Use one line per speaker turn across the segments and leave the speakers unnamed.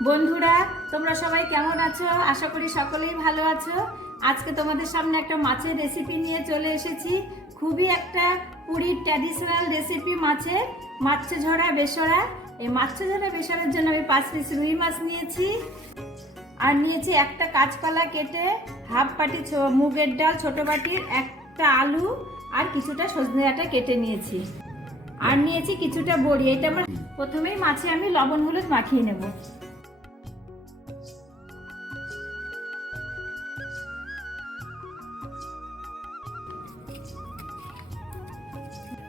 বন্ধুরা তোমরা সবাই কেমন আছো? আশা করি সকলেই ভালো আছো। আজকে তোমাদের সামনে একটা মাছের রেসিপি নিয়ে চলে এসেছি। খুবই একটা পুরীর ট্র্যাডিশনাল রেসিপি মাছের মাছে ঝরা বেসরা। এই মাছে ঝরা বেসরার জন্য আমি পাঁচ পিস রুই মাছ নিয়েছি। আর নিয়েছি একটা কাঁচকলা কেটে হাফ বাটি ছো- মুগের ডাল ছোট বাটির একটা আলু আর কিছুটা সজনে ডাঁটা কেটে নিয়েছি। আর নিয়েছি কিছুটা বড়ি। এটা আমার প্রথমেই মাছে আমি লবণ হলুদ মাখিয়ে নেব।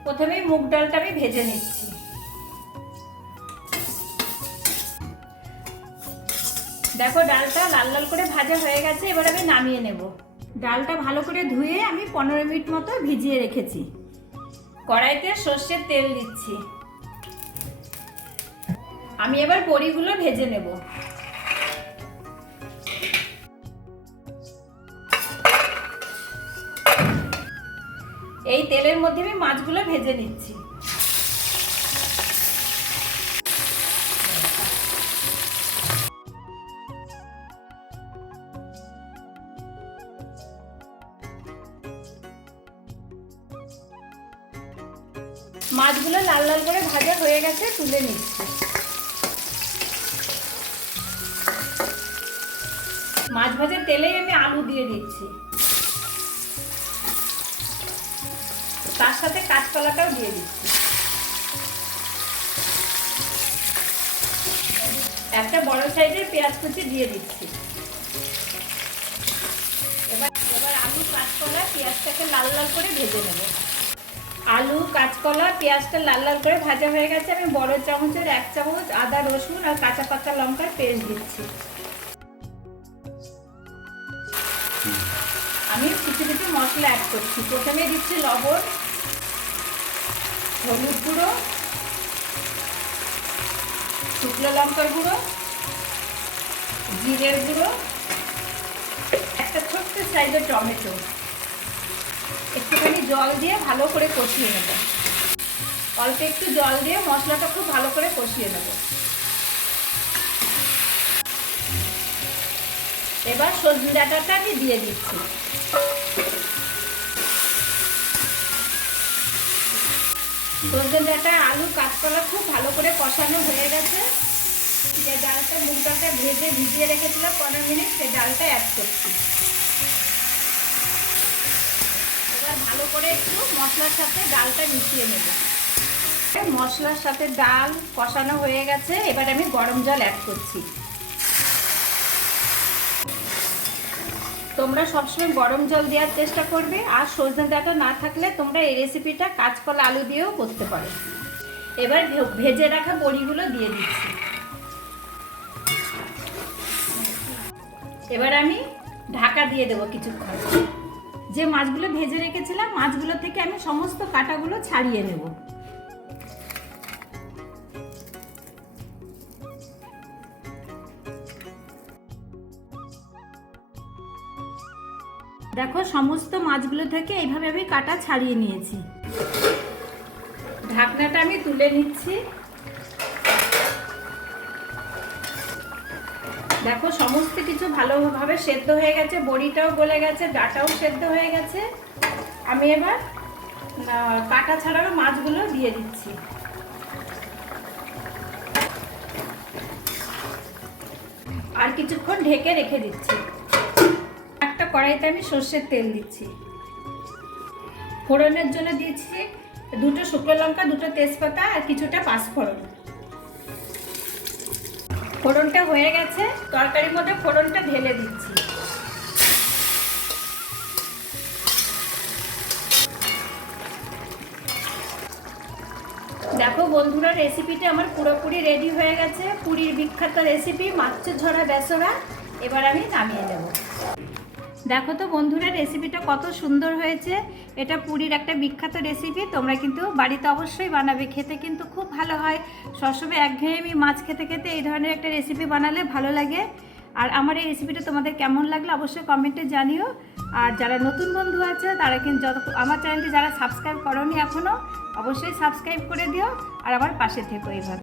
প্রথমেই মুগ ডালটা আমি ভেজে নিচ্ছি। দেখো, ডালটা লাল লাল করে ভাজা হয়ে গেছে, এবার আমি নামিয়ে নেব। ডালটা ভালো করে ধুয়ে আমি পনেরো মিনিট মতো ভিজিয়ে রেখেছি। কড়াইতে সর্ষের তেল দিচ্ছি। আমি এবার বড়িগুলো ভেজে নেব। এই তেলের মধ্যে আমি মাছগুলো ভেজে নিচ্ছি। মাছগুলো লাল লাল করে ভাজা হয়ে গেছে, তুলে নিচ্ছি। মাছ ভাজার তেলেই আমি আলু দিয়ে দিচ্ছি। তার সাথে কাঁচকলাটাও দিয়ে দিচ্ছি। একটা বড় সাইজের পেঁয়াজ কুচি দিয়ে দিচ্ছি। এবার এবার আলু, কাঁচকলা, পেঁয়াজটাকে লাল লাল করে ভেজে নেব। আলু, কাঁচকলা, পেঁয়াজটা লাল লাল করে ভাজা হয়ে গেছে। আমি বড় চামচের এক চামচ আদা, রসুন আর কাঁচা পাকা লঙ্কার পেস্ট দিচ্ছি। আমি কিছু কিছু মশলা অ্যাড করছি। প্রথমে দিচ্ছি লবণ হলুদ গুঁড়ো, শুকনো লঙ্কার গুঁড়ো, জিরের গুঁড়ো, একটা ছোট্ট সাইজের টমেটো। একটুখানি জল দিয়ে ভালো করে কষিয়ে নেব। অল্প একটু জল দিয়ে মশলাটা খুব ভালো করে কষিয়ে নেব। এবার সজনে ডাঁটাটা আমি দিয়ে দিচ্ছি। সজনে ডাঁটা আলু, কাঁচকলা খুব ভালো করে কষানো হয়ে গেছে। যে ডালটা, মুগ ডালটা ভেজে ভিজিয়ে রেখেছিলাম, পনেরো মিনিট সেই ডালটা অ্যাড করছি। এবার ভালো করে একটু মশলার সাথে ডালটা মিশিয়ে নেব। মশলার সাথে ডাল কষানো হয়ে গেছে, এবার আমি গরম জল অ্যাড করছি। তোমরা সবসময় গরম জল দেওয়ার চেষ্টা করবে আর সজনে ডাঁটা না থাকলে তোমরা এই রেসিপিটা কাঁচকলা আলু দিয়েও করতে পারো। এবার ভেজে রাখা বড়িগুলো দিয়ে দিচ্ছি। এবার আমি ঢাকা দিয়ে দেবো কিছুক্ষণ। যে মাছগুলো ভেজে রেখেছিলাম, মাছগুলো থেকে আমি সমস্ত কাটাগুলো ছাড়িয়ে নেব। দেখো, সমস্ত মাছগুলো থেকে এইভাবে আমি কাটা ছাড়িয়ে নিয়েছি। ঢাকনাটা আমি তুলে নিচ্ছি। দেখো, সমস্ত কিছু ভালোভাবে সেদ্ধ হয়ে গেছে, বড়িটাও গলে গেছে, ডাটাও সেদ্ধ হয়ে গেছে। আমি এবার কাটা ছাড়ানো মাছগুলো দিয়ে দিচ্ছি। আর কিছুক্ষণ ঢেকে রেখে দিচ্ছি। কড়াইতে আমি সর্ষের তেল দিচ্ছি। ফোড়নের জন্য দিচ্ছি দুটো শুকনো লঙ্কা, দুটো তেজপাতা আর কিছুটা পাঁচফোড়ন। ফোড়নটা হয়ে গেছে, তরকারির মধ্যে ফোড়নটা ঢেলে দিচ্ছি। দেখো বন্ধুরা রেসিপিটা আমার পুরোপুরি রেডি হয়ে গেছে। পুরীর বিখ্যাত রেসিপি মাছ ঝরা বেসরা। এবার আমি নামিয়ে নেব। দেখো তো বন্ধুরা রেসিপিটা কত সুন্দর হয়েছে। এটা পুরীর একটা বিখ্যাত রেসিপি তোমরা কিন্তু বাড়িতে অবশ্যই বানাবে। খেতে কিন্তু খুব ভালো হয়। সবসময় একঘেয়েমি মাছ খেতে খেতে এই ধরনের একটা রেসিপি বানালে ভালো লাগে। আর আমার এই রেসিপিটা তোমাদের কেমন লাগল অবশ্যই কমেন্টে জানিও। আর যারা নতুন বন্ধু আছে, তারা কিন্তু যত, আমার চ্যানেলটি যারা সাবস্ক্রাইব করনি এখনও অবশ্যই সাবস্ক্রাইব করে দিও। আর আমার পাশে থেকো এইভাবে।